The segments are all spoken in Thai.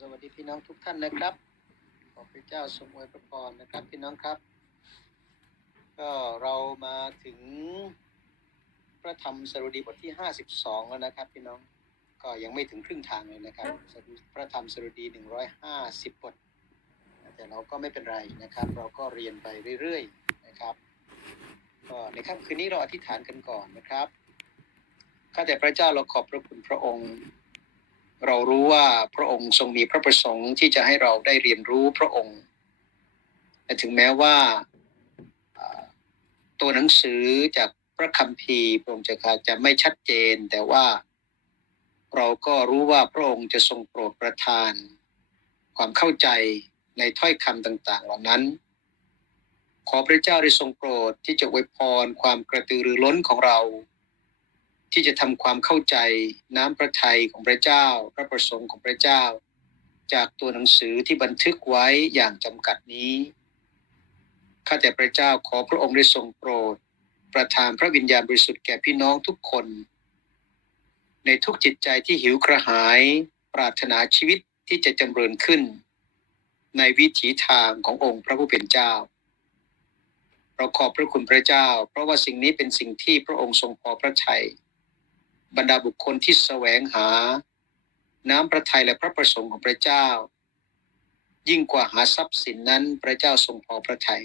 สวัสดีพี่น้องทุกท่านนะครับ ขอพระเจ้าทรงอวยพระพรนะครับพี่น้องครับ ก็เรามาถึงพระธรรมสรุดีบทที่ห้าสิบสองแล้วนะครับ พี่น้อง ก็ยังไม่ถึงครึ่งทางเลยนะครับ พระธรรมสรุดีหนึ่งร้อยห้าสิบบท แต่เราก็ไม่เป็นไรนะครับ เราก็เรียนไปเรื่อยๆนะครับ ก็ในค่ำคืนนี้เราอธิษฐานกันก่อนนะครับข้าแต่พระเจ้าเราขอบพระคุณพระองค์ เรารู้ว่าพระองค์ทรงมีพระประสงค์ที่จะให้เราได้เรียนรู้พระองค์และถึงแม้ว่าอ่าตัวหนังสือจากพระคัมภีร์พระองค์จะจะไม่ชัดเจน แต่ว่าเราก็รู้ว่าพระองค์จะทรงโปรดประทาน ความเข้าใจในถ้อยคำต่าง ๆ เหล่านั้น ขอพระเจ้าได้ทรงโปรดที่จะอวยพรความกระตือรือร้นของเรา ที่จะทำความเข้าใจน้ำพระทัยของพระเจ้า พระประสงค์ของพระเจ้า จากตัวหนังสือที่บันทึกไว้อย่างจำกัดนี้ข้าแต่พระเจ้าขอพระองค์ได้ทรงโปรด ประทานพระวิญญาณบริสุทธิ์แก่พี่น้องทุกคน ในทุกจิตใจที่หิวกระหาย ปรารถนาชีวิตที่จะจำเริญขึ้น ในวิถีทางขององค์พระผู้เป็นเจ้า เราขอบพระคุณพระเจ้า เพราะว่าสิ่งนี้เป็นสิ่งที่พระองค์ทรงพอพระทัย บรรดาบุคคลที่แสวงหา น้ำพระทัยและพระประสงค์ของพระเจ้า ยิ่งกว่าหาทรัพย์สินนั้นพระเจ้าทรงพอพระทัย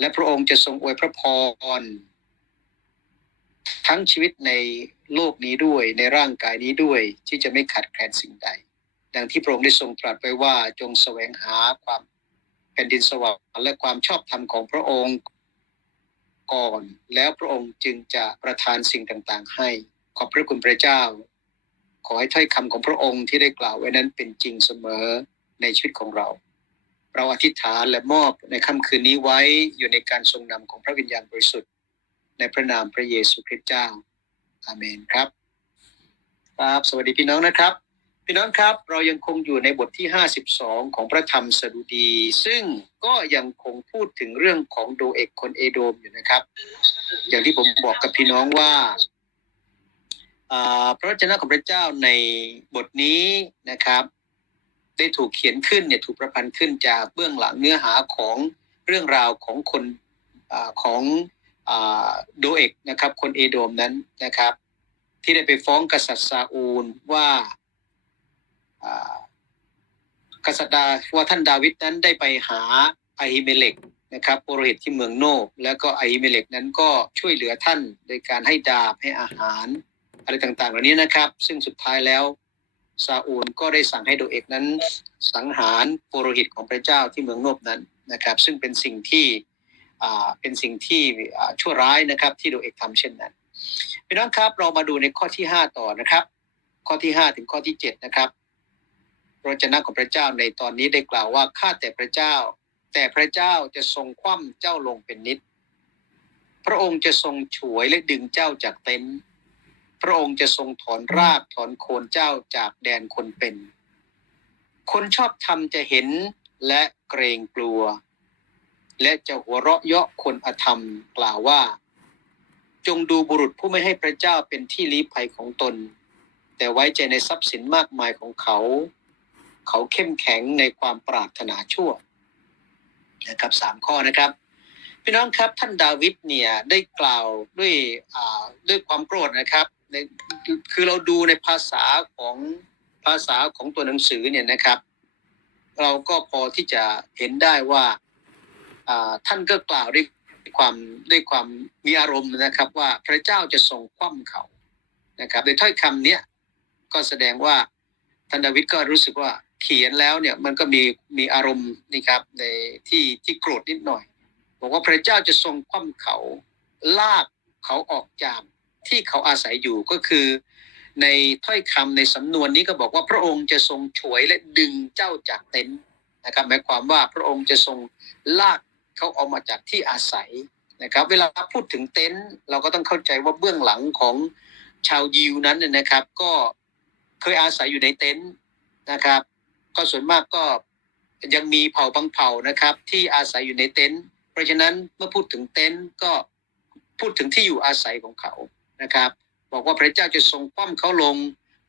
และพระองค์จะทรงอวยพระพรทั้งชีวิตในโลกนี้ด้วยในร่างกายนี้ด้วยที่จะไม่ขาดแคลนสิ่งใด ดังที่พระองค์ได้ทรงตรัสไว้ว่าจงแสวงหาความแผ่นดินสวรรค์และความชอบธรรมของพระองค์ก่อน แล้วพระองค์จึงจะประทานสิ่งต่างๆให้ ขอบพระคุณพระเจ้า ขอให้ถ้อยคำของพระองค์ที่ได้กล่าวไว้นั้นเป็นจริงเสมอในชีวิตของเรา เราอธิษฐานและมอบในค่ำคืนนี้ไว้อยู่ในการทรงนำของพระวิญญาณบริสุทธิ์ ในพระนามพระเยซูคริสต์เจ้า อาเมนครับ ครับ สวัสดีพี่น้องนะครับ พี่น้องครับ เรายังคงอยู่ในบทที่ 52 ของพระธรรมสดุดี ซึ่งก็ยังคงพูดถึงเรื่องของโดเอกคนเอโดมอยู่นะครับ อย่างที่ผมบอกกับพี่น้องว่าอ่า พระวจนะของพระเจ้าในบทนี้นะครับ ได้ถูกเขียนขึ้นเนี่ยถูกประพันธ์ขึ้นจากเบื้องหลังเนื้อหาของเรื่องราวของคนอของโดเอกนะครับ คนเอโดมนั้นนะครับ ที่ได้ไปฟ้องกษัตริย์ซาอูลว่ากษัตริย์ดาว่าท่านดาวิดนั้นได้ไปหาไอหิเมเลกนะครับปุโรหิตที่เมืองโนบแล้วก็ไอหิเมเลกนั้นก็ช่วยเหลือท่านโดยการให้ดาบให้อาหาร อะไรต่างๆ เหล่านี้นะครับ ซึ่งสุดท้ายแล้วซาอูลก็ได้สั่งให้โดเอกนั้นสังหารปุโรหิตของพระเจ้าที่เมืองโนบนั้นนะครับ ซึ่งเป็นสิ่งที่เป็นสิ่งที่ชั่วร้ายนะครับ ที่โดเอกทำเช่นนั้นพี่น้องครับเรามาดูในข้อที่ห้าต่อนะครับ ข้อที่ห้าถึงข้อที่เจ็ดนะครับพระวจนะของพระเจ้าในตอนนี้ได้กล่าวว่าข้าแต่พระเจ้า แต่พระเจ้าจะทรงคว่ำเจ้าลงเป็นนิด พระองค์จะทรงฉวยและดึงเจ้าจากเต็นท์ ระองค์จะทรงถอนรากถอนโคนเจ้าจากแดนคนเป็น คนชอบธรรมจะเห็นและเกรงกลัว และจะหัวเราะเยาะคนอธรรมกล่าวว่า จงดูบุรุษผู้ไม่ให้พระเจ้าเป็นที่ลี้ภัยของตน แต่ไว้ใจในทรัพย์สินมากมายของเขา เขาเข้มแข็งในความปรารถนาชั่วนะครับสามข้อนะครับพี่น้องครับท่านดาวิดเนี่ยได้กล่าวด้วยด้วยความโกรธนะครับ ในคือเราดูในภาษาของภาษาของตัวหนังสือเนี่ยนะครับ เราก็พอที่จะเห็นได้ว่าท่านก็กล่าวด้วยด้วยความด้วยความมีอารมณ์นะครับว่าพระเจ้าจะทรงคว่ำเขานะครับโดยถ้อยคำเนี้ยก็แสดงว่าท่านดาวิดก็รู้สึกว่าเขียนแล้วเนี่ยมันก็มีมีอารมณ์นี่ครับในที่ที่โกรธนิดหน่อย บอกว่าพระเจ้าจะทรงคว่ำเขาลากเขาออกจาก ที่เขาอาศัยอยู่ก็คือ ในถ้อยคำในสำนวนนี้ก็บอกว่าพระองค์จะทรงฉวยและดึงเจ้าจากเต็นท์นะครับหมายความว่าพระองค์จะทรงลากเขาออกมาจากที่อาศัยนะครับ เวลาพูดถึงเต็นท์เราก็ต้องเข้าใจว่าเบื้องหลังของชาวยิวนั้นนะนะครับ ก็เคยอาศัยอยู่ในเต็นท์นะครับ ก็ส่วนมากก็ยังมีเผ่าบางเผ่านะครับ ที่อาศัยอยู่ในเต็นท์เพราะฉะนั้นเมื่อพูดถึงเต็นท์ก็พูดถึงที่อยู่อาศัยของเขา นะครับ บอกว่าพระเจ้าจะทรงคว่ำเขาลง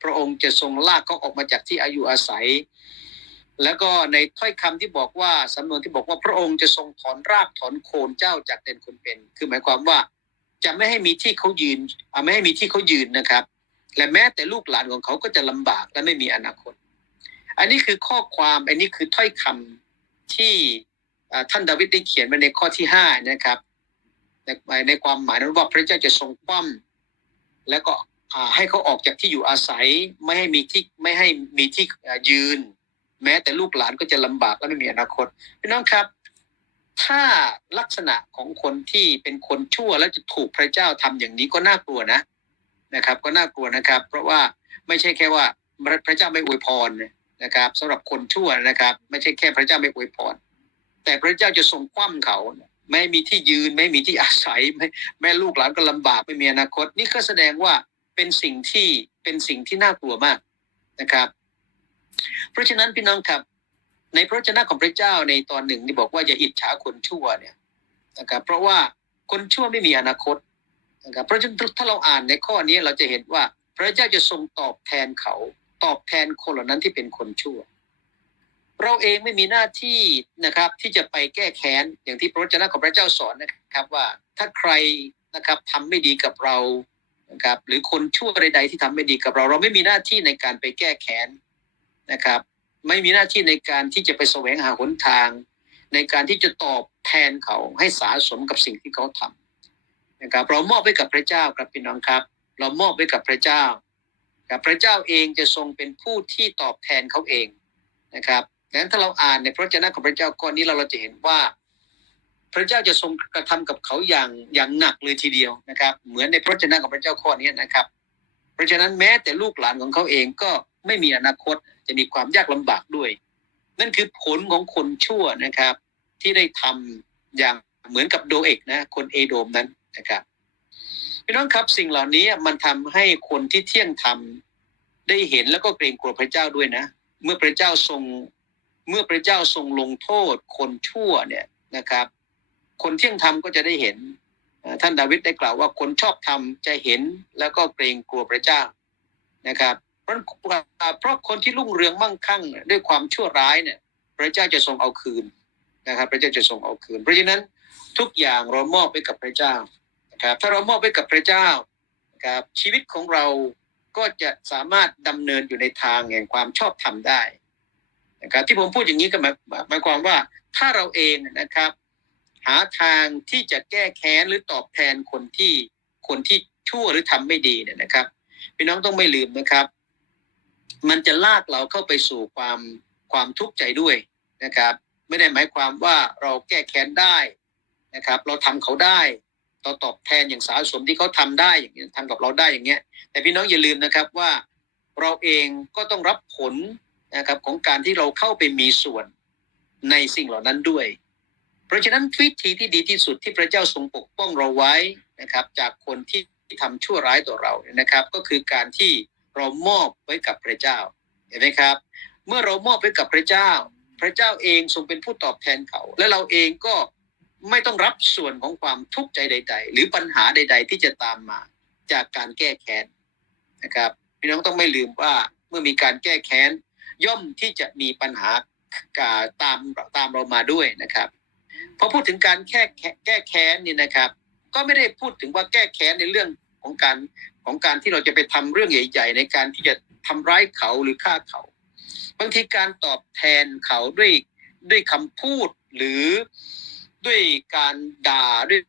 พระองค์จะทรงลากเขาออกมาจากที่อายุอาศัย แล้วก็ในถ้อยคำที่บอกว่าสำนวนที่บอกว่าพระองค์จะทรงถอนรากถอนโคนเจ้าจากเด่นคนเป็น คือหมายความว่าจะไม่ให้มีที่เขายืนไม่ให้มีที่เขายืนนะครับ และแม้แต่ลูกหลานของเขาก็จะลำบากและไม่มีอนาคต อันนี้คือข้อความอันนี้คือถ้อยคำที่ท่านดาวิดได้เขียนไว้ในข้อที่ห้านะครับในในความหมายนั้นว่าพระเจ้าจะทรงคว่ำ แล้วก็ให้เขาออกจากที่อยู่อาศัยไม่ให้มีที่ไม่ให้มีที่ยืน แม้แต่ลูกหลานก็จะลำบากและไม่มีอนาคตพี่น้องครับ ถ้าลักษณะของคนที่เป็นคนชั่วแล้วจะถูกพระเจ้าทำอย่างนี้ก็น่ากลัวนะนะครับ ก็น่ากลัวนะครับ เพราะว่าไม่ใช่แค่ว่าพระเจ้าไม่อวยพรนะครับสำหรับคนชั่วนะครับ ไม่ใช่แค่พระเจ้าไม่อวยพรแต่พระเจ้าจะทรงคว่ำเขา ไม่มีที่ยืนไม่มีที่อาศัยไม่แม่ลูกหลานก็ลำบากไม่มีอนาคต นี่ก็แสดงว่าเป็นสิ่งที่เป็นสิ่งที่น่ากลัวมากนะครับ เพราะฉะนั้นพี่น้องครับ ในพระเจ้าของพระเจ้าในตอนหนึ่งที่บอกว่าอย่าอิจฉาคนชั่วเนี่ยนะครับ เพราะว่าคนชั่วไม่มีอนาคตนะครับเพราะฉะนั้นถ้าเราอ่านในข้อนี้เราจะเห็นว่า พระเจ้าจะทรงตอบแทนเขา ตอบแทนคนเหล่านั้นที่เป็นคนชั่ว เราเองไม่มีหน้าที่นะครับที่จะไปแก้แค้นอย่างที่พระวจนะของพระเจ้าสอนนะครับว่าถ้าใครนะครับทำไม่ดีกับเรานะครับหรือคนชั่วใด ๆ ที่ทำไม่ดีกับเรา เราไม่มีหน้าที่ในการไปแก้แค้นนะครับ ไม่มีหน้าที่ในการที่จะไปแสวงหาหนทาง ในการที่จะตอบแทนเขาให้สาสมกับสิ่งที่เขาทำนะครับเรามอบไว้กับพระเจ้าครับพี่น้องครับ เรามอบไว้กับพระเจ้ากับพระเจ้าเองจะทรงเป็นผู้ที่ตอบแทนเขาเองนะครับ ดังนั้นถ้าเราอ่านในพระเจ้าของพระเจ้าก้อนนี้เราเราจะเห็นว่า พระเจ้าจะทรงกระทำกับเขาอย่างอย่างหนักเลยทีเดียวนะครับ เหมือนในพระเจ้าของพระเจ้าข้อนี้นะครับ เพราะฉะนั้นแม้แต่ลูกหลานของเขาเองก็ไม่มีอนาคตจะมีความยากลำบากด้วย นั่นคือผลของคนชั่วนะครับ ที่ได้ทำอย่างเหมือนกับโดเอกนะ คนเอโดมนั้นนะครับพี่น้องครับสิ่งเหล่านี้มันทำให้คนที่เที่ยงธรรมได้เห็นแล้วก็เกรงกลัวพระเจ้าด้วยนะ เมื่อพระเจ้าทรง เมื่อพระเจ้าทรงลงโทษคนชั่วเนี่ยนะครับ คนเที่ยงธรรมก็จะได้เห็นท่านดาวิดได้กล่าวว่าคนชอบธรรมจะเห็นแล้วก็เกรงกลัวพระเจ้านะครับ เพราะเพราะคนที่รุ่งเรืองมั่งคั่งด้วยความชั่วร้ายเนี่ย พระเจ้าจะทรงเอาคืนนะครับ พระเจ้าจะทรงเอาคืน เพราะฉะนั้นทุกอย่างเรามอบไปกับพระเจ้านะครับ ถ้าเรามอบไปกับพระเจ้านะครับชีวิตของเราก็จะสามารถดำเนินอยู่ในทางแห่งความชอบธรรมได้ นะครับที่ผมพูดอย่างนี้ก็หมายหมายความว่าถ้าเราเองนะครับ หาทางที่จะแก้แค้นหรือตอบแทนคนที่คนที่ชั่วหรือทำไม่ดีเนี่ยนะครับพี่น้องต้องไม่ลืมนะครับ มันจะลากเราเข้าไปสู่ความความทุกข์ใจด้วยนะครับ ไม่ได้หมายความว่าเราแก้แค้นได้นะครับ เราทำเขาได้เราตอบแทนอย่างสาสมที่เขาทำได้อย่างนี้ทำกับเราได้อย่างเงี้ย แต่พี่น้องอย่าลืมนะครับว่าเราเองก็ต้องรับผล นะครับของการที่เราเข้าไปมีส่วนในสิ่งเหล่านั้นด้วย เพราะฉะนั้นวิธีที่ดีที่สุดที่พระเจ้าทรงปกป้องเราไว้นะครับ จากคนที่ทำชั่วร้ายต่อเรานะครับ ก็คือการที่เรามอบไว้กับพระเจ้าเห็นไหมครับ เมื่อเรามอบไว้กับพระเจ้า พระเจ้าเองทรงเป็นผู้ตอบแทนเขา และเราเองก็ไม่ต้องรับส่วนของความทุกข์ใจใด ๆ หรือปัญหาใด ๆ ที่จะตามมาจากการแก้แค้นนะครับพี่น้องต้องไม่ลืมว่าเมื่อมีการแก้แค้น ย่อมที่จะมีปัญหาตามตามเรามาด้วยนะครับพอพูดถึงการแค่แก้แค้นนี่นะครับ ก็ไม่ได้พูดถึงว่าแก้แค้นในเรื่องของการของการที่เราจะไปทำเรื่องใหญ่ ๆ ในการที่จะทำร้ายเขาหรือฆ่าเขา บางทีการตอบแทนเขาด้วยด้วยคำพูดหรือด้วยการด่าด้วย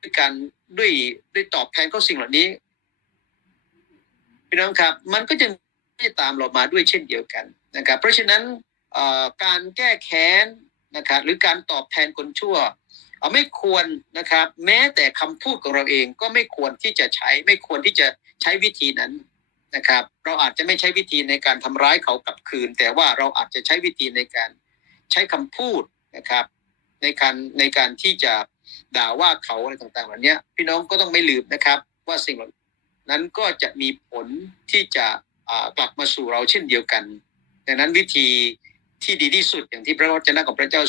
ด้วยการด้วยด้วยตอบแทนเขาสิ่งเหล่านี้พี่น้องครับ มันก็จะไม่ตามเรามาด้วยเช่นเดียวกัน นะครับเพราะฉะนั้นการแก้แค้นนะครับหรือการตอบแทนคนชั่วเอาไม่ควรนะครับ แม้แต่คำพูดของเราเองก็ไม่ควรที่จะใช้ไม่ควรที่จะใช้วิธีนั้นนะครับ เราอาจจะไม่ใช้วิธีในการทำร้ายเขากลับคืน แต่ว่าเราอาจจะใช้วิธีในการใช้คำพูดนะครับ ในการในการที่จะด่าว่าเขาอะไรต่างๆเหล่านี้พี่น้องก็ต้องไม่ลืมนะครับ ว่าสิ่งเหล่านั้นก็จะมีผลที่จะกลับมาสู่เราเช่นเดียวกัน ดังนั้นวิธีที่ดีที่สุดอย่างที่พระวจนะของพระเจ้า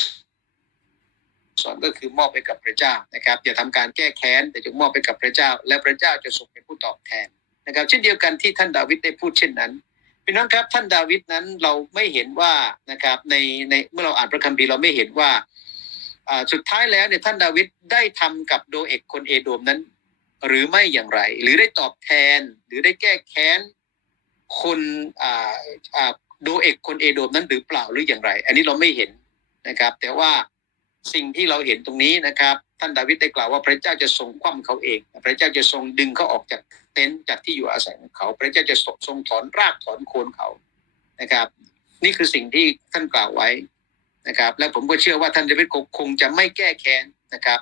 สอนก็คือมอบไปกับพระเจ้านะครับอย่าทำการแก้แค้นแต่จงมอบไปกับพระเจ้า และพระเจ้าจะทรงเป็นผู้ตอบแทนนะครับเช่นเดียวกันที่ท่านดาวิดได้พูดเช่นนั้นพี่น้องครับท่านดาวิดนั้นเราไม่เห็นว่านะครับในในเมื่อเราอ่านพระคัมภีร์เราไม่เห็นว่าอ่าสุดท้ายแล้วเนี่ยท่านดาวิดได้ทำกับโดเอกคนเอโดมนั้น หรือไม่อย่างไร หรือได้ตอบแทนหรือได้แก้แค้นคนอ่าอ่า โดเอกคนเอโดมนั้นหรือเปล่าหรืออย่างไร อันนี้เราไม่เห็นนะครับ แต่ว่าสิ่งที่เราเห็นตรงนี้นะครับ ท่านดาวิดได้กล่าวว่าพระเจ้าจะทรงคว่ำเขาเอง พระเจ้าจะทรงดึงเขาออกจากเต็นท์จากที่อยู่อาศัยของเขา พระเจ้าจะทรงถอนรากถอนโคนเขานะครับ นี่คือสิ่งที่ท่านกล่าวไว้นะครับ และผมก็เชื่อว่าท่านดาวิดคงจะไม่แก้แค้นนะครับ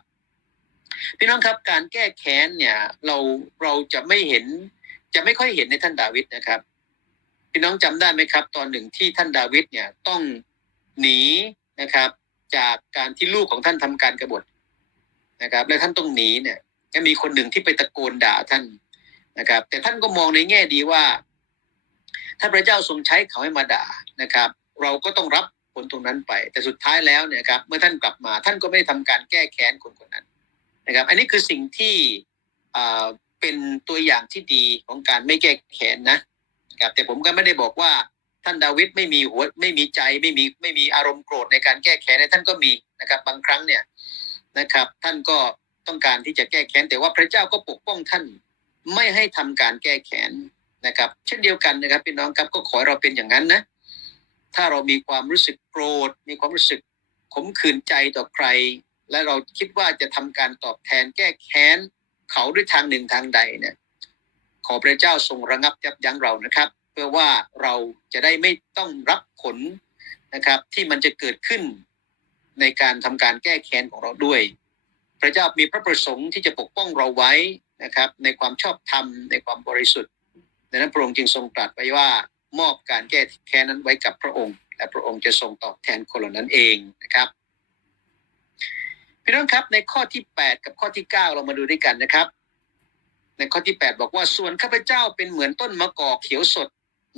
พี่น้องครับการแก้แค้นเนี่ยเราเราจะไม่เห็นจะไม่ค่อยเห็นในท่านดาวิดนะครับ พี่น้องจำได้ไหมครับ ตอนหนึ่งที่ท่านดาวิดเนี่ยต้องหนีนะครับ จากการที่ลูกของท่านทำการกบฏนะครับ และท่านต้องหนีเนี่ยจะมีคนหนึ่งที่ไปตะโกนด่าท่านนะครับ แต่ท่านก็มองในแง่ดีว่า ถ้าพระเจ้าทรงใช้เขาให้มาด่านะครับ เราก็ต้องรับผลตรงนั้นไป แต่สุดท้ายแล้วเนี่ยครับ เมื่อท่านกลับมาท่านก็ไม่ได้ทำการแก้แค้นคนคนนั้นนะครับ อันนี้คือสิ่งที่เป็นตัวอย่างที่ดีของการไม่แก้แค้นนะ ครับแต่ผมก็ไม่ได้บอกว่าท่านดาวิดไม่มีหัวไม่มีใจไม่มีไม่มีอารมณ์โกรธในการแก้แค้นในท่านก็มีนะครับ บางครั้งเนี่ยนะครับ ท่านก็ต้องการที่จะแก้แค้นแต่ว่าพระเจ้าก็ปกป้องท่านไม่ให้ทำการแก้แค้นนะครับ เช่นเดียวกันนะครับพี่น้องครับก็ขอเราเป็นอย่างนั้นนะ ถ้าเรามีความรู้สึกโกรธ มีความรู้สึกขมขื่นใจต่อใคร และเราคิดว่าจะทำการตอบแทนแก้แค้นเขาด้วยทางหนึ่งทางใดเนี่ย ขอพระเจ้าทรงระงับยับยั้งเรานะครับ เพื่อว่าเราจะได้ไม่ต้องรับผลนะครับ ที่มันจะเกิดขึ้นในการทำการแก้แค้นของเราด้วย พระเจ้ามีพระประสงค์ที่จะปกป้องเราไว้นะครับ ในความชอบธรรมในความบริสุทธิ์ดังนั้นพระองค์จึงทรงตรัสไว้ว่ามอบการแก้แค้นนั้นไว้กับพระองค์ และพระองค์จะทรงตอบแทนคนเหล่านั้นเองนะครับพี่น้องครับในข้อที่ 8 กับข้อที่ 9 เรามาดูด้วยกันนะครับ ในข้อที่ 8 บอกว่าส่วนข้าพเจ้าเป็นเหมือนต้นมะกอกเขียวสด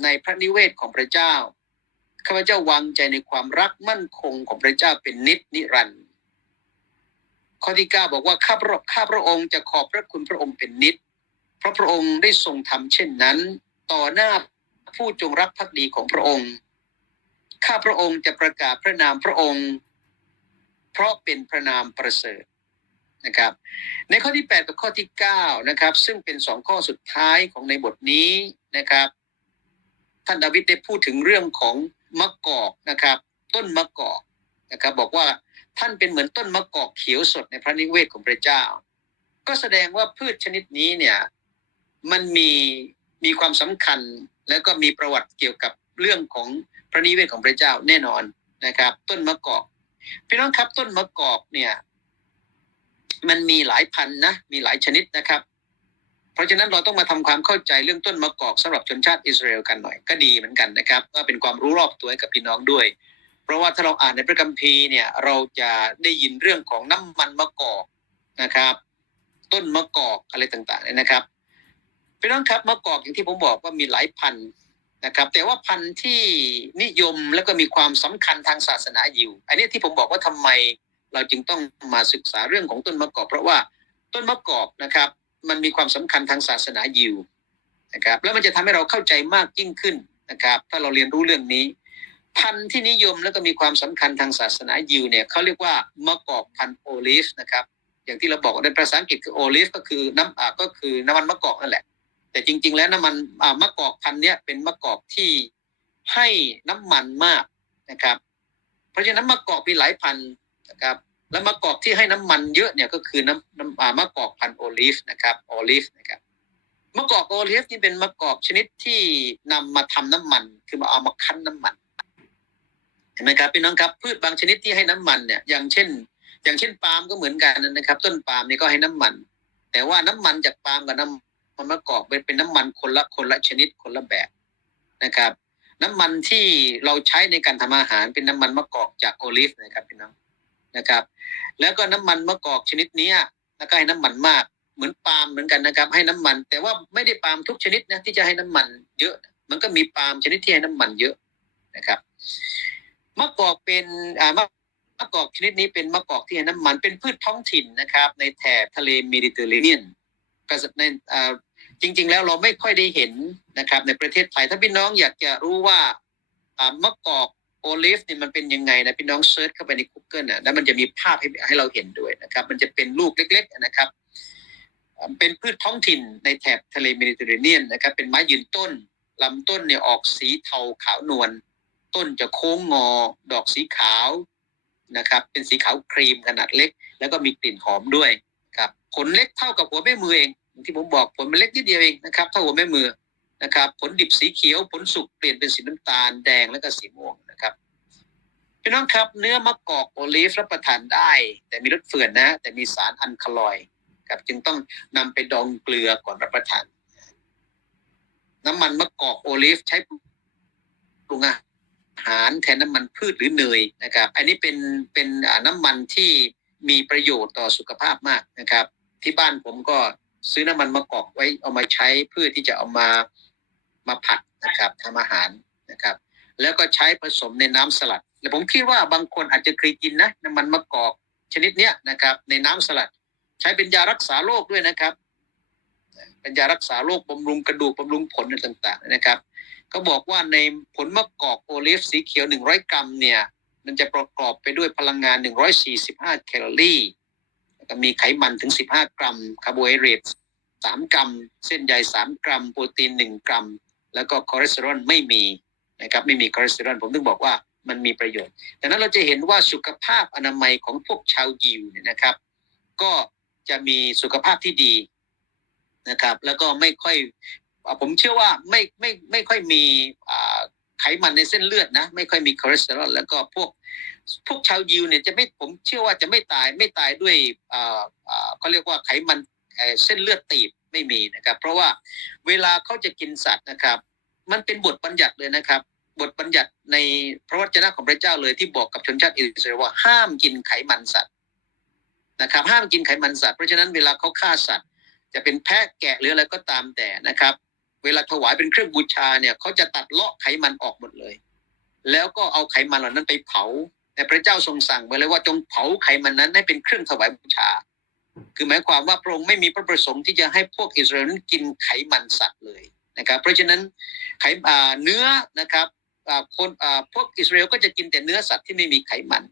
ในพระนิเวศของพระเจ้าข้าพเจ้าวางใจในความรักมั่นคงของพระเจ้าเป็นนิจนิรันดร์ข้อที่ 9 บอกว่าข้าพระข้าพระองค์จะขอบพระคุณพระองค์เป็นนิจเพราะพระองค์ได้ทรงทำเช่นนั้น ต่อหน้าผู้จงรักภักดีของพระองค์ข้าพระองค์จะประกาศพระนามพระองค์ เพราะเป็นพระนามประเสริฐ นะครับ ในข้อที่ 8 กับข้อที่9นะครับ ซึ่งเป็นสองข้อสุดท้ายของในบทนี้นะครับ ท่านดาวิดได้พูดถึงเรื่องของมะกอกนะครับ ต้นมะกอกนะครับ บอกว่าท่านเป็นเหมือนต้นมะกอกเขียวสดในพระนิเวศของพระเจ้า ก็แสดงว่าพืชชนิดนี้เนี่ยมันมีมีความสำคัญแล้วก็มีประวัติเกี่ยวกับเรื่องของพระนิเวศของพระเจ้าแน่นอนนะครับ ต้นมะกอกพี่น้องครับต้นมะกอกเนี่ย มันมีหลายพันนะ มีหลายชนิดนะครับ เพราะฉะนั้นเราต้องมาทำความเข้าใจเรื่องต้นมะกอกสำหรับชนชาติอิสราเอลกันหน่อยก็ดีเหมือนกันนะครับก็เป็นความรู้รอบตัวให้กับพี่น้องด้วย เพราะว่าถ้าเราอ่านในพระคัมภีร์เนี่ยเราจะได้ยินเรื่องของน้ำมันมะกอกนะครับ ต้นมะกอกอะไรต่างๆนะครับพี่น้องครับมะกอกอย่างที่ผมบอกว่ามีหลายพันนะครับแต่ว่าพันธุ์ที่นิยมและก็มีความสำคัญทางศาสนาอยู่ อันนี้ที่ผมบอกว่าทำไม เราจึงต้องมาศึกษาเรื่องของต้นมะกอกเพราะว่าต้นมะกอกนะครับ มันมีความสำคัญทางศาสนายิวนะครับ แล้วมันจะทำให้เราเข้าใจมากยิ่งขึ้นนะครับ ถ้าเราเรียนรู้เรื่องนี้ พันธุ์ที่นิยมแล้วก็มีความสำคัญทางศาสนายิวเนี่ยเขาเรียกว่ามะกอกพันธุ์โอลิฟนะครับ อย่างที่เราบอกในภาษาอังกฤษคือโอลิฟก็คือน้ำอ่าก็คือน้ำมันมะกอกนั่นแหละ แต่จริง ๆ แล้วน้ำมันอ่ามะกอกพันธุ์เนี้ยเป็นมะกอกที่ให้น้ำมันมากนะครับ เพราะฉะนั้นมะกอกมีหลายพันธุ์นะครับ แล้วมะกอกที่ให้น้ำมันเยอะเนี่ยก็คือน้ำน้ำมะกอกพันโอลิฟนะครับโอลิฟนะครับมะกอกโอลิฟนี่เป็นมะกอกชนิดที่นำมาทำน้ำมัน คือมาเอามาคั้นน้ำมันเห็นไหมครับพี่น้องครับพืชบางชนิดที่ให้น้ำมันเนี่ยอย่างเช่น อย่างเช่นปาล์มก็เหมือนกันนะครับ ต้นปาล์มนี่ก็ให้น้ำมัน แต่ว่าน้ำมันจากปาล์มกับน้ำมันมะกอกเป็นเป็นน้ำมันคนละคนละชนิดคนละแบบนะครับ น้ำมันที่เราใช้ในการทำอาหารเป็นน้ำมันมะกอกจากโอลิฟนะครับพี่น้อง นะครับ แล้วก็น้ำมันมะกอกชนิดนี้ยแล้วก็ให้น้ำมันมาก เหมือนปาล์มเหมือนกันนะครับ ให้น้ำมัน แต่ว่าไม่ได้ปาล์มทุกชนิดนะที่จะให้น้ำมันเยอะ มันก็มีปาล์มชนิดที่ให้น้ำมันเยอะนะครับมะกอกเป็นอ่ามะมะกอกชนิดนี้เป็นมะกอกที่ให้น้ำมันเป็นพืชท้องถิ่นนะครับ ในแถบทะเลเมดิเตอร์เรเนียนก็ในอ่าจริง ๆ แล้วเราไม่ค่อยได้เห็นนะครับ ในประเทศไทยถ้าพี่น้องอยากจะรู้ว่ามะกอก โอลิฟเนี่ยมันเป็นยังไงนะพี่น้องเซิร์ชเข้าไปใน Google นะแล้วมันจะมีภาพให้ให้เราเห็นด้วยนะครับ มันจะเป็นลูกเล็ก ๆ นะครับ เป็นพืชท้องถิ่นในแถบทะเลเมดิเตอร์เรเนียนนะครับ เป็นไม้ยืนต้นลำต้นเนี่ยออกสีเทาขาวนวลต้นจะโค้งงอ ดอกสีขาวนะครับ เป็นสีขาวครีมขนาดเล็ก แล้วก็มีกลิ่นหอมด้วยครับผลเล็กเท่ากับหัวแม่มือเองที่ผมบอกผลมันเล็กนิดเดียวเองนะครับเท่าหัวแม่มือ นะครับ ผลดิบสีเขียว ผลสุกเปลี่ยนเป็นสีน้ำตาลแดงแล้วก็สีม่วงนะครับพี่น้องครับเนื้อมะกอกโอลีฟรับประทานได้ แต่มีรสเฟื่อนนะ แต่มีสารอันคลอยครับจึงต้องนำไปดองเกลือก่อนรับประทาน น้ำมันมะกอกโอลีฟใช้ปรุงอาหารแทนน้ำมันพืชหรือเนยนะครับ อันนี้เป็นเป็นน้ำมันที่มีประโยชน์ต่อสุขภาพมากนะครับ ที่บ้านผมก็ซื้อน้ำมันมะกอกไว้เอามาใช้เพื่อที่จะเอามา มาผัดนะครับทำอาหารนะครับ แล้วก็ใช้ผสมในน้ำสลัดและผมคิดว่าบางคนอาจจะเคยกินนะน้ำมันมะกอกชนิดเนี้ยนะครับ ในน้ำสลัด ใช้เป็นยารักษาโรคด้วยนะครับ เป็นยารักษาโรคบำรุงกระดูกบำรุงผลต่างๆนะครับก็บอกว่าในผลมะกอกโอลิฟสีเขียว 100 กรัมเนี่ยมันจะประกอบไปด้วยพลังงาน 145 แคลอรี่แล้วก็มีไขมันถึง 15 กรัม คาร์โบไฮเดรต3 กรัม เส้นใย 3 กรัม โปรตีน 1 กรัม แล้วก็คอเลสเตอรอลไม่มีนะครับไม่มีคอเลสเตอรอลผมถึงบอกว่ามันมีประโยชน์ดังนั้นเราจะเห็นว่าสุขภาพอนามัยของพวกชาวยิวเนี่ยนะครับ ก็จะมีสุขภาพที่ดีนะครับ แล้วก็ไม่ค่อยผมเชื่อว่าไม่ไม่ไม่ค่อยมีไขมันในเส้นเลือดนะ ไม่ค่อยมีคอเลสเตอรอลแล้วก็พวกพวกชาวยิวเนี่ยจะไม่ผมเชื่อว่าจะไม่ตายไม่ตายด้วยอ่าเขาเรียกว่าไขมันเส้นเลือดตีบ ไม่มีนะครับ เพราะว่าเวลาเขาจะกินสัตว์นะครับ มันเป็นบทบัญญัติเลยนะครับ บทบัญญัติในพระวจนะของพระเจ้าเลยที่บอกกับชนชาติอิสราเอลว่าห้ามกินไขมันสัตว์นะครับ ห้ามกินไขมันสัตว์เพราะฉะนั้นเวลาเขาฆ่าสัตว์ จะเป็นแพะแกะหรืออะไรก็ตามแต่นะครับ เวลาถวายเป็นเครื่องบูชาเนี่ยเขาจะตัดเลาะไขมันออกหมดเลย แล้วก็เอาไขมันเหล่านั้นไปเผาแต่พระเจ้าทรงสั่งไว้เลยว่าจงเผาไขมันนั้นให้เป็นเครื่องถวายบูชา คือหมายความว่าพระองค์ไม่มีพระประสงค์ที่จะให้พวกอิสราเอลนั้นกินไขมันสัตว์เลยนะครับ เพราะฉะนั้นไข่เนื้อนะครับคนพวกอิสราเอลก็จะกินแต่เนื้อสัตว์ที่ไม่มีไขมัน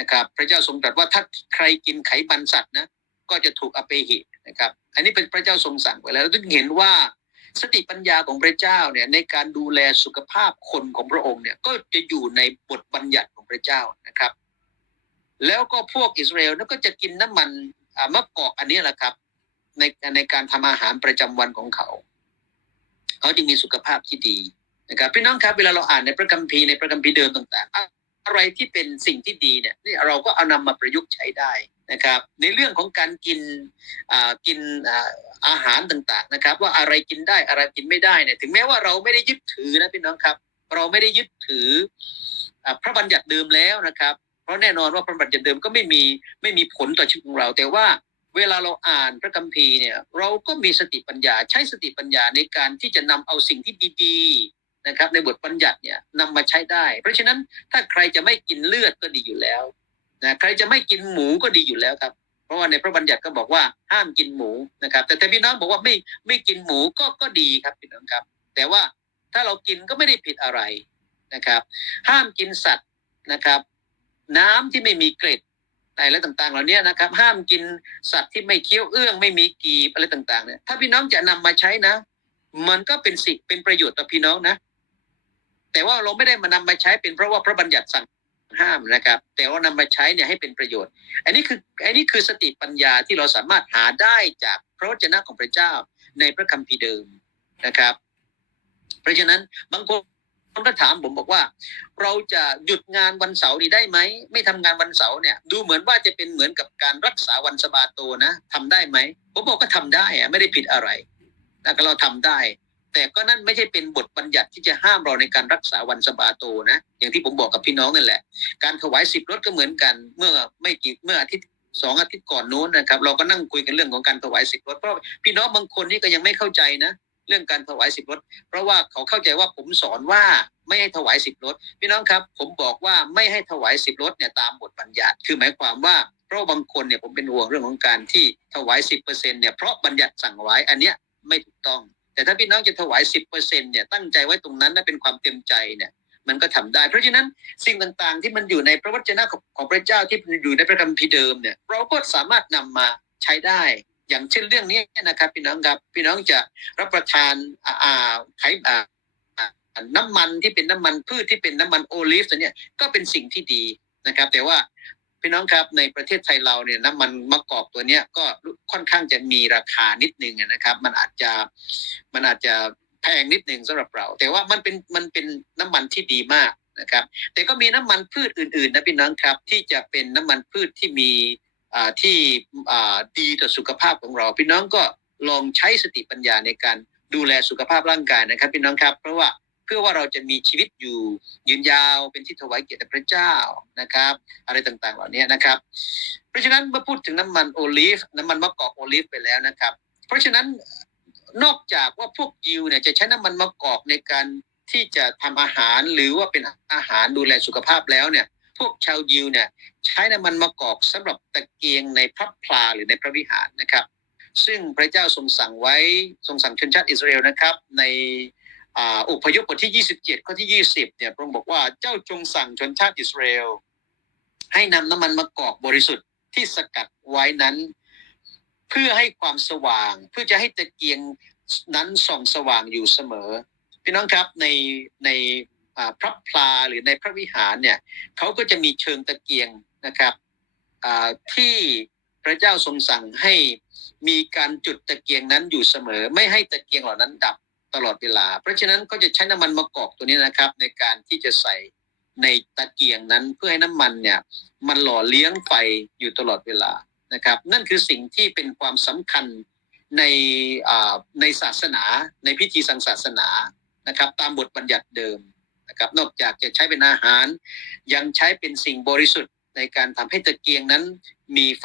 นะครับ พระเจ้าทรงตรัสว่าถ้าใครกินไขมันสัตว์นะก็จะถูกอเปหินะครับ อันนี้เป็นพระเจ้าทรงสั่งไว้แล้วเราถึงเห็นว่าสติปัญญาของพระเจ้าเนี่ยในการดูแลสุขภาพคนของพระองค์เนี่ยก็จะอยู่ในบทบัญญัติของพระเจ้านะครับ แล้วก็พวกอิสราเอลนั่นก็จะกินน้ำมัน มะกอกอันนี้แหละครับ ในในการทำอาหารประจำวันของเขา เขาจึงมีสุขภาพที่ดีนะครับพี่น้องครับเวลาเราอ่านในพระคัมภีร์ในพระคัมภีร์เดิมต่างๆ อะไรที่เป็นสิ่งที่ดีเนี่ยนี่เราก็เอานำมาประยุกต์ใช้ได้นะครับ ในเรื่องของการกินอากินอาหารต่างๆนะครับ ว่าอะไรกินได้อะไรกินไม่ได้เนี่ยถึงแม้ว่าเราไม่ได้ยึดถือนะพี่น้องครับ เราไม่ได้ยึดถือพระบัญญัติเดิมแล้วนะครับ เพราะแน่นอนว่าพระบัญญัติเดิมก็ไม่มีไม่มีผลต่อชีวิตของเรา แต่ว่าเวลาเราอ่านพระคัมภีร์เนี่ยเราก็มีสติปัญญาใช้สติปัญญาในการที่จะนำเอาสิ่งที่ดีๆนะครับ ในบทบัญญัติเนี่ยนำมาใช้ได้ เพราะฉะนั้นถ้าใครจะไม่กินเลือดก็ดีอยู่แล้วนะใครจะไม่กินหมูก็ดีอยู่แล้วครับ เพราะว่าในพระบัญญัติก็บอกว่าห้ามกินหมูนะครับ แต่แต่พี่น้องบอกว่าไม่ไม่กินหมูก็ก็ดีครับพี่น้องครับ แต่ว่าถ้าเรากินก็ไม่ได้ผิดอะไรนะครับ ห้ามกินสัตว์นะครับ น้ำที่ไม่มีเกล็ดอะไรต่างๆ เหล่านี้นะครับ ห้ามกินสัตว์ที่ไม่เคี้ยวเอื้องไม่มีกีบอะไรต่างๆเนี่ยถ้าพี่น้องจะนำมาใช้นะ มันก็เป็นสิเป็นประโยชน์ต่อพี่น้องนะ แต่ว่าเราไม่ได้มานำมาใช้เป็นเพราะว่าพระบัญญัติสั่งห้ามนะครับ แต่ว่านำมาใช้เนี่ยให้เป็นประโยชน์ อันนี้คืออันนี้คือสติปัญญาที่เราสามารถหาได้จากพระวจนะของพระเจ้าในพระคัมภีร์เดิมนะครับ เพราะฉะนั้นบางคน ก็ถามผมบอกว่า เราจะหยุดงานวันเสาร์นี้ได้ไหม ไม่ทำงานวันเสาร์เนี่ย ดูเหมือนว่าจะเป็นเหมือนกับการรักษาวันสบาโตนะทำได้ไหมผมบอกก็ทำได้อะไม่ได้ผิดอะไรแต่เราทำได้ แต่ก็นั่นไม่ใช่เป็นบทบัญญัติที่จะห้ามเราในการรักษาวันสบาโตนะ อย่างที่ผมบอกกับพี่น้องนั่นแหละ การถวายสิบรถก็เหมือนกัน เมื่อไม่กี่เมื่ออาทิตย์สองอาทิตย์ก่อนโน้นนะครับ เราก็นั่งคุยกันเรื่องของการถวายสิบรถเพราะพี่น้องบางคนนี่ก็ยังไม่เข้าใจนะ เรื่องการถวายสิบรถ เพราะว่าเขาเข้าใจว่าผมสอนว่าไม่ให้ถวายสิบรถ พี่น้องครับ ผมบอกว่าไม่ให้ถวายสิบรถเนี่ยตามบทบัญญัติ คือหมายความว่าเพราะบางคนเนี่ยผมเป็นห่วงเรื่องของการที่ถวายสิบเปอร์เซ็นเนี่ยเพราะบัญญัติสั่งไว้อันเนี้ยไม่ถูกต้อง แต่ถ้าพี่น้องจะถวายสิบเปอร์เซ็นเนี่ยตั้งใจไว้ตรงนั้นนะเป็นความเต็มใจเนี่ยมันก็ทำได้ เพราะฉะนั้นสิ่งต่างๆ ที่มันอยู่ในพระวจนะของของพระเจ้าที่อยู่ในพระคัมภีร์เดิมเนี่ยเราก็สามารถนำมาใช้ได้ อย่างเช่นเรื่องนี้นะครับ พี่น้องครับพี่น้องจะรับประทานอ่าอาไขอ่าอาน้ำมันที่เป็นน้ำมันพืชที่เป็นน้ำมันโอลิฟตัวเนี้ยก็เป็นสิ่งที่ดีนะครับ แต่ว่าพี่น้องครับในประเทศไทยเราเนี่ยน้ำมันมะกอกตัวเนี้ยก็ค่อนข้างจะมีราคานิดนึงนะครับ มันอาจจะมันอาจจะแพงนิดนึงสำหรับเรา แต่ว่ามันเป็นมันเป็นน้ำมันที่ดีมากนะครับ แต่ก็มีน้ำมันพืชอื่นๆนะพี่น้องครับ ที่จะเป็นน้ำมันพืชที่มี ที่ดีต่อสุขภาพของเรา พี่น้องก็ลองใช้สติปัญญาในการดูแลสุขภาพร่างกายนะครับ พี่น้องครับเพราะว่าเพื่อว่าเราจะมีชีวิตอยู่ยืนยาวเป็นที่ถวายเกียรติพระเจ้านะครับ อะไรต่างๆ เหล่านี้นะครับ เพราะฉะนั้นเมื่อพูดถึงน้ำมันโอลิฟน้ำมันมะกอกโอลิฟไปแล้วนะครับ เพราะฉะนั้นนอกจากว่าพวกยิวเนี่ยจะใช้น้ำมันมะกอกในการที่จะทำอาหารหรือว่าเป็นอาหารดูแลสุขภาพแล้วเนี่ย พวกชาวยิวเนี่ยใช้น้ำมันมะกอกสำหรับตะเกียงในพระพลาหรือในพระวิหารนะครับ ซึ่งพระเจ้าทรงสั่งไว้ทรงสั่งชนชาติอิสราเอลนะครับ ในอ่าอพยพบทที่ 27 ข้อที่ 20เนี่ยพระองค์บอกว่าเจ้าจงสั่งชนชาติอิสราเอลให้นำน้ำมันมะกอกบริสุทธิ์ที่สกัดไว้นั้น เพื่อให้ความสว่าง เพื่อจะให้ตะเกียงนั้นส่องสว่างอยู่เสมอพี่น้องครับในใน พระพลาหรือในพระวิหารเนี่ยเขาก็จะมีเชิงตะเกียงนะครับที่พระเจ้าทรงสั่งให้มีการจุดตะเกียงนั้นอยู่เสมอ ไม่ให้ตะเกียงเหล่านั้นดับตลอดเวลา เพราะฉะนั้นก็จะใช้น้ำมันมะกอกตัวนี้นะครับ ในการที่จะใส่ในตะเกียงนั้นเพื่อให้น้ำมันเนี่ยมันหล่อเลี้ยงไฟอยู่ตลอดเวลานะครับ นั่นคือสิ่งที่เป็นความสำคัญในในศาสนา ในพิธีทางศาสนานะครับ ตามบทบัญญัติเดิม นะครับนอกจากจะใช้เป็นอาหาร ยังใช้เป็นสิ่งบริสุทธิ์ในการทำให้ตะเกียงนั้น มีไฟ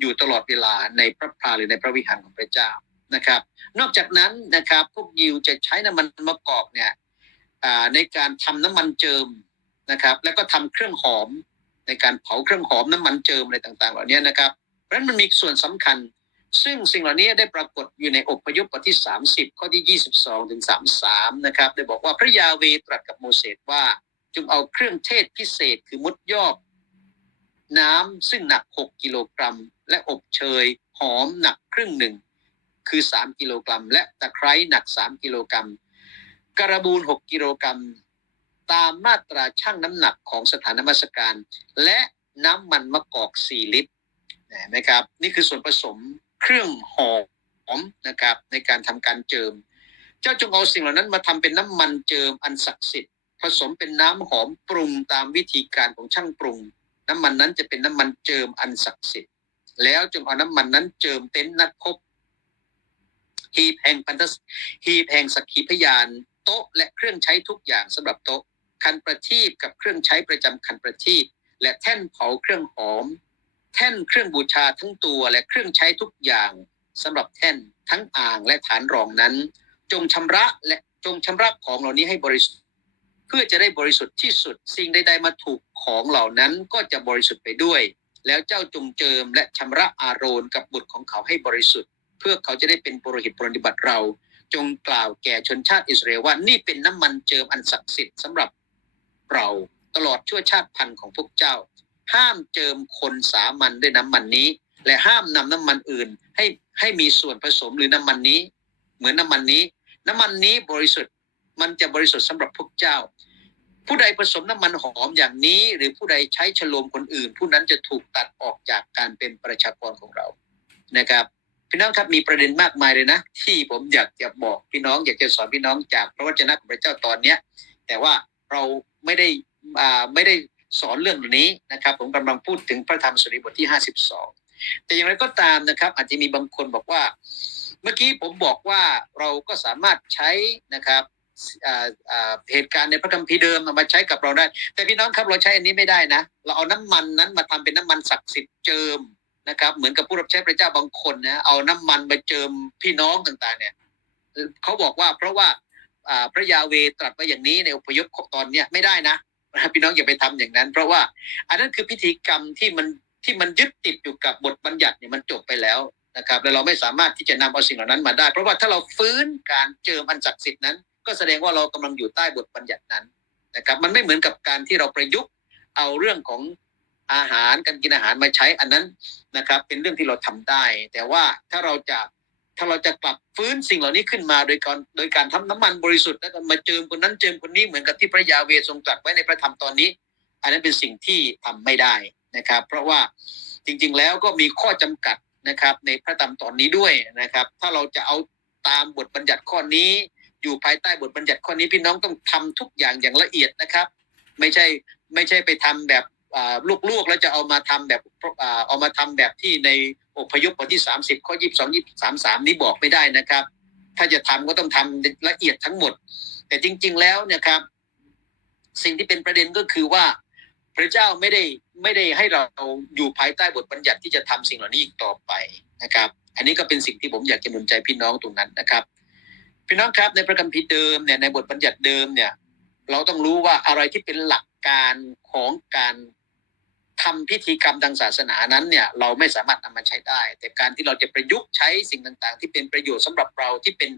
อยู่ตลอดเวลาในพระพลาหรือในพระวิหารของพระเจ้านะครับ นอกจากนั้นนะครับพวกยิวจะใช้น้ำมันมะกอกเนี่ยในการทำน้ำมันเจิมนะครับ แล้วก็ทำเครื่องหอมในการเผาเครื่องหอมน้ำมันเจิมอะไรต่างๆ เหล่านี้นะครับเพราะฉะนั้นมันมีส่วนสำคัญ ซึ่งสิ่งเหล่านี้ได้ปรากฏอยู่ในอพยพบทที่ 30 ข้อที่ 22 ถึง 33 นะครับได้บอกว่าพระยาเวตรัสกับโมเสสว่าจงเอาเครื่องเทศพิเศษคือมุดยอกน้ำซึ่งหนัก 6 กิโลกรัม และอบเชยหอมหนักครึ่งหนึ่ง คือ 3 กิโลกรัม และตะไคร้หนัก 3 กิโลกรัมกระบูล 6 กิโลกรัม ตามมาตราช่างน้ำหนักของสถานนมัสการ และน้ำมันมะกอก 4 ลิตรนะครับ นี่คือส่วนผสม เครื่องหอมนะครับ ในการทำการเจิม เจ้าจงเอาสิ่งเหล่านั้นมาทำเป็นน้ำมันเจิมอันศักดิ์สิทธิ์ผสมเป็นน้ำหอมปรุงตามวิธีการของช่างปรุง น้ำมันนั้นจะเป็นน้ำมันเจิมอันศักดิ์สิทธิ์แล้วจงเอาน้ำมันนั้นเจิมเต็นท์นัดพบหีแห่งพันธสหีแห่งสักขีพยานโต๊ะและเครื่องใช้ทุกอย่างสำหรับโต๊ะคันประทีปกับเครื่องใช้ประจำคันประทีปและแท่นเผาเครื่องหอม แท่นเครื่องบูชาทั้งตัวและเครื่องใช้ทุกอย่างสำหรับแท่นทั้งอ่างและฐานรองนั้น จงชำระและจงชำระของเหล่านี้ให้บริสุทธิ์ เพื่อจะได้บริสุทธิ์ที่สุด สิ่งใด ๆ มาถูกของเหล่านั้นก็จะบริสุทธิ์ไปด้วย แล้วเจ้าจงเจิมและชำระอาโรนกับบุตรของเขาให้บริสุทธิ์ เพื่อเขาจะได้เป็นปุโรหิตปฏิบัติเรา จงกล่าวแก่ชนชาติอิสราเอลว่านี่เป็นน้ำมันเจิมอันศักดิ์สิทธิ์สำหรับเราตลอดชั่วชาติพันธุ์ของพวกเจ้า ห้ามเจิมคนสามัญด้วยน้ำมันนี้ และห้ามนำน้ำมันอื่น ให้ให้มีส่วนผสมหรือน้ำมันนี้ เหมือนน้ำมันนี้ น้ำมันนี้บริสุทธิ์มันจะบริสุทธิ์สำหรับพวกเจ้า ผู้ใดผสมน้ำมันหอมอย่างนี้ หรือผู้ใดใช้ฉโลมคนอื่น ผู้นั้นจะถูกตัดออกจากการเป็นประชากรของเรานะครับพี่น้องครับมีประเด็นมากมายเลยนะ ที่ผมอยากจะบอกพี่น้อง อยากจะสอนพี่น้องจากพระวจนะของพระเจ้าตอนเนี้ยแต่ว่าเราไม่ได้อ่าไม่ได้ สอนเรื่องนี้นะครับ ผมกำลังพูดถึงพระธรรมสุริบทที่ 52 แต่อย่างไรก็ตามนะครับ อาจจะมีบางคนบอกว่า เมื่อกี้ผมบอกว่าเราก็สามารถใช้นะครับเหตุการณ์ในพระคัมภีร์เดิมมาใช้กับเราได้ แต่พี่น้องครับเราใช้อันนี้ไม่ได้นะ เราเอาน้ำมันนั้นมาทำเป็นน้ำมันศักดิ์สิทธิ์เจิมนะครับ เหมือนกับผู้รับใช้พระเจ้าบางคนนะเอาน้ำมันมาเจิมพี่น้องต่างๆ เนี่ยเขาบอกว่าเพราะว่าอ่าพระยาเวตรัสไว้อย่างนี้ในอพยพตอนเนี้ยไม่ได้นะ พี่น้องอย่าไปทำอย่างนั้น เพราะว่าอันนั้นคือพิธีกรรมที่มันที่มันยึดติดอยู่กับบทบัญญัติเนี่ยมันจบไปแล้วนะครับและเราไม่สามารถที่จะนำเอาสิ่งเหล่านั้นมาได้ เพราะว่าถ้าเราฟื้นการเจิมอันศักดิ์สิทธิ์นั้น ก็แสดงว่าเรากำลังอยู่ใต้บทบัญญัตินั้นนะครับมันไม่เหมือนกับการที่เราประยุกต์เอาเรื่องของอาหารการกินอาหารมาใช้อันนั้นนะครับ เป็นเรื่องที่เราทำได้ แต่ว่าถ้าเราจะ ถ้าเราจะกลับฟื้นสิ่งเหล่านี้ขึ้นมาโดยการโดยการทำน้ำมันบริสุทธิ์แล้วก็มาเจิมคนนั้นเจิมคนนี้เหมือนกับที่พระยาเวทรงตรัสไว้ในพระธรรมตอนนี้ อันนั้นเป็นสิ่งที่ทำไม่ได้นะครับ เพราะว่าจริงๆแล้วก็มีข้อจำกัดนะครับ ในพระธรรมตอนนี้ด้วยนะครับ ถ้าเราจะเอาตามบทบัญญัติข้อนี้ อยู่ภายใต้บทบัญญัติข้อนี้พี่น้องต้องทำทุกอย่างอย่างละเอียดนะครับ ไม่ใช่ไม่ใช่ไปทำแบบลวกๆแล้วจะเอามาทำแบบเอามาทำแบบที่ใน อพยพบทที่สามสิบข้อยี่สิบสองยี่สามสามนี้บอกไม่ได้นะครับ ถ้าจะทำก็ต้องทำละเอียดทั้งหมด แต่จริง ๆ แล้วนะครับ สิ่งที่เป็นประเด็นก็คือว่า พระเจ้าไม่ได้ไม่ได้ให้เราอยู่ภายใต้บทบัญญัติที่จะทำสิ่งเหล่านี้อีกต่อไปนะครับ อันนี้ก็เป็นสิ่งที่ผมอยากจะหนุนใจพี่น้องตรงนั้นนะครับ พี่น้องครับในพระคัมภีร์เดิมเนี่ยในบทบัญญัติเดิมเนี่ย เราต้องรู้ว่าอะไรที่เป็นหลักการของการ ทำพิธีกรรมทางศาสนานั้นเนี่ยเราไม่สามารถนำมาใช้ได้ แต่การที่เราจะประยุกต์ใช้สิ่งต่างๆ ที่เป็นประโยชน์สำหรับเราที่เป็น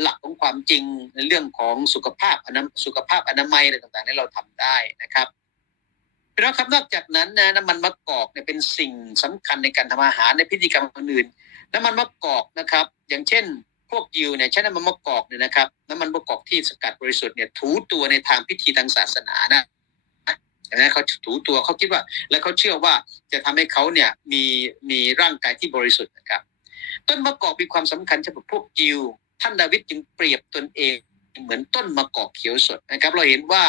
หลักของความจริงในเรื่องของสุขภาพอนาสุขภาพอนามัยอะไรต่างๆนี่เราทำได้นะครับพี่น้องครับนอกจากนั้นนะน้ำมันมะกอกเนี่ยเป็นสิ่งสำคัญในการทำอาหารในพิธีกรรมอื่นๆน้ำมันมะกอกนะครับ อย่างเช่น พวกยิวเนี่ยใช้น้ำมันมะกอกเนี่ยนะครับน้ำมันมะกอกที่สกัดบริสุทธิ์เนี่ยถูตัวในทางพิธีทางศาสนานะ นะเขาถูตัวเขาคิดว่า และเขาเชื่อว่าจะทำให้เขาเนี่ยมีมีร่างกายที่บริสุทธิ์นะครับ ต้นมะกอกมีความสำคัญสำหรับพวกยิว ท่านดาวิดจึงเปรียบตนเอง เหมือนต้นมะกอกเขียวสดนะครับ เราเห็นว่า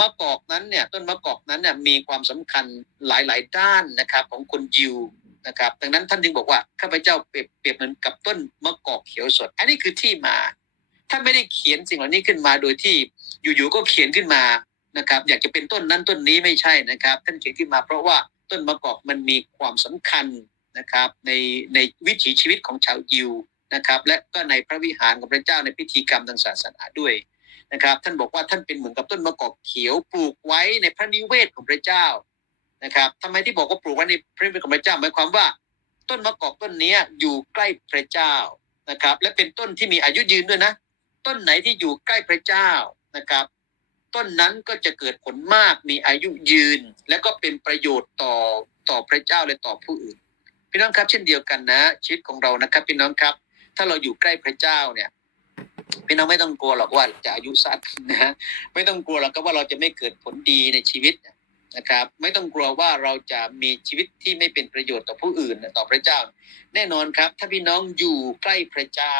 มะกอกนั้นเนี่ยต้นมะกอกนั้นเนี่ยมีความสำคัญหลายๆ ด้านนะครับของคนยิวนะครับ ดังนั้นท่านจึงบอกว่าข้าพเจ้าเปรียบเปรียบเหมือนกับต้นมะกอกเขียวสด อันนี้คือที่มา ท่านไม่ได้เขียนสิ่งเหล่านี้ขึ้นมาโดยที่อยู่ๆก็เขียนขึ้นมา นะครับ อยากจะเป็นต้นนั้นต้นนี้ไม่ใช่นะครับ ท่านเขียนขึ้นมาเพราะว่าต้นมะกอกมันมีความสำคัญนะครับ ในในวิถีชีวิตของชาวยิวนะครับ และก็ในพระวิหารของพระเจ้าในพิธีกรรมทางศาสนาด้วยนะครับ ท่านบอกว่าท่านเป็นเหมือนกับต้นมะกอกเขียวปลูกไว้ในพระนิเวศของพระเจ้านะครับทำไมที่บอกว่าปลูกไว้ในพระนิเวศของพระเจ้าหมายความว่า ต้นมะกอกต้นนี้อยู่ใกล้พระเจ้านะครับ และเป็นต้นที่มีอายุยืนด้วยนะ ต้นไหนที่อยู่ใกล้พระเจ้านะครับ ต้นนั้นก็จะเกิดผลมากมีอายุยืน และก็เป็นประโยชน์ต่อต่อพระเจ้าและต่อผู้อื่น พี่น้องครับเช่นเดียวกันนะ ชีวิตของเรานะครับ พี่น้องครับ ถ้าเราอยู่ใกล้พระเจ้าเนี่ยพี่น้องไม่ต้องกลัวหรอกว่าจะอายุสั้นนะฮะไม่ต้องกลัวหรอกครับว่าเราจะไม่เกิดผลดีในชีวิตนะครับ ไม่ต้องกลัวว่าเราจะมีชีวิตที่ไม่เป็นประโยชน์ต่อผู้อื่นต่อพระเจ้า แน่นอนครับ ถ้าพี่น้องอยู่ใกล้พระเจ้า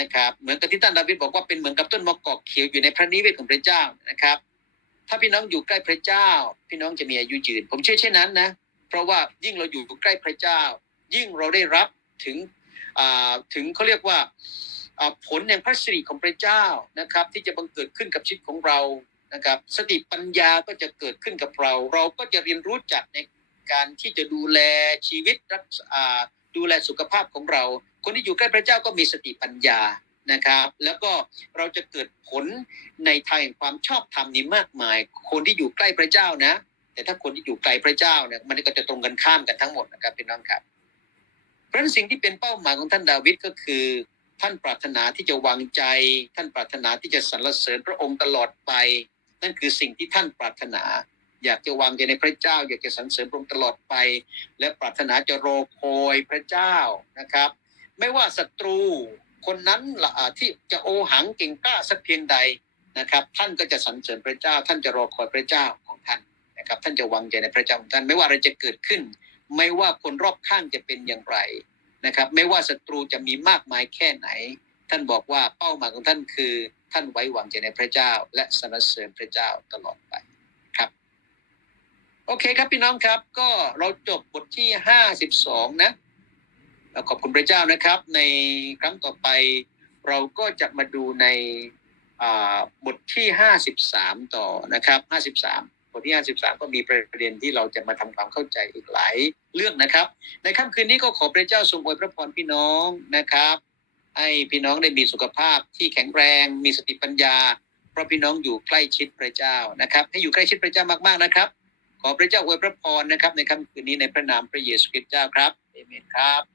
นะครับ เหมือนกับที่ท่านดาวิดบอกว่าเป็นเหมือนกับต้นมะกอกเขียวอยู่ในพระนิเวศของพระเจ้านะครับ ถ้าพี่น้องอยู่ใกล้พระเจ้า พี่น้องจะมีอายุยืน ผมเชื่อเช่นนั้นนะ เพราะว่ายิ่งเราอยู่ใกล้พระเจ้า ยิ่งเราได้รับถึงอ่าถึงเขาเรียกว่าผลแห่งพระสิริของพระเจ้านะครับ ที่จะบังเกิดขึ้นกับชีวิตของเรานะครับ สติปัญญาก็จะเกิดขึ้นกับเรา เราก็จะเรียนรู้จักในการที่จะดูแลชีวิตรักษาอ่าดูแลสุขภาพของเรา คนที่อยู่ใกล้พระเจ้าก็มีสติปัญญานะครับ แล้วก็เราจะเกิดผลในทางแห่งความชอบธรรมนี้มากมาย คนที่อยู่ใกล้พระเจ้านะ แต่ถ้าคนที่อยู่ไกลพระเจ้าเนี่ยมันก็จะตรงกันข้ามกันทั้งหมดนะครับพี่น้องครับเพราะฉะนั้นสิ่งที่เป็นเป้าหมายของท่านดาวิดก็คือ ท่านปรารถนาที่จะวางใจ ท่านปรารถนาที่จะสรรเสริญพระองค์ตลอดไป นั่นคือสิ่งที่ท่านปรารถนา อยากจะวางใจในพระเจ้า อยากจะสรรเสริญพระองค์ตลอดไป และปรารถนาจะรอคอยพระเจ้านะครับ ไม่ว่าศัตรูคนนั้นละที่จะโอหังเก่งกล้าสักเพียงใดนะครับ ท่านก็จะสรรเสริญพระเจ้า ท่านจะรอคอยพระเจ้าของท่านนะครับ ท่านจะวางใจในพระเจ้าของท่านไม่ว่าอะไรจะเกิดขึ้น ไม่ว่าคนรอบข้างจะเป็นอย่างไรนะครับ ไม่ว่าศัตรูจะมีมากมายแค่ไหน ท่านบอกว่าเป้าหมายของท่านคือ ท่านไว้วางใจในพระเจ้า และสรรเสริญพระเจ้าตลอดไปครับ โอเคครับพี่น้องครับ ก็เราจบบทที่ห้าสิบสองนะ ขอบคุณพระเจ้านะครับ ในครั้งต่อไปเราก็จะมาดูในบทที่ห้าสิบสามต่อนะครับห้าสิบสามบทที่ห้าสิบสามก็มีประเด็นที่เราจะมาทำความเข้าใจอีกหลายเรื่องนะครับ ในค่ำคืนนี้ก็ขอพระเจ้าทรงอวยพระพรพี่น้องนะครับ ให้พี่น้องได้มีสุขภาพที่แข็งแรง มีสติปัญญา เพราะพี่น้องอยู่ใกล้ชิดพระเจ้านะครับ ให้อยู่ใกล้ชิดพระเจ้ามากๆนะครับ ขอพระเจ้าอวยพระพรนะครับ ในค่ำคืนนี้ในพระนามพระเยซูคริสต์เจ้าครับเอเมนครับ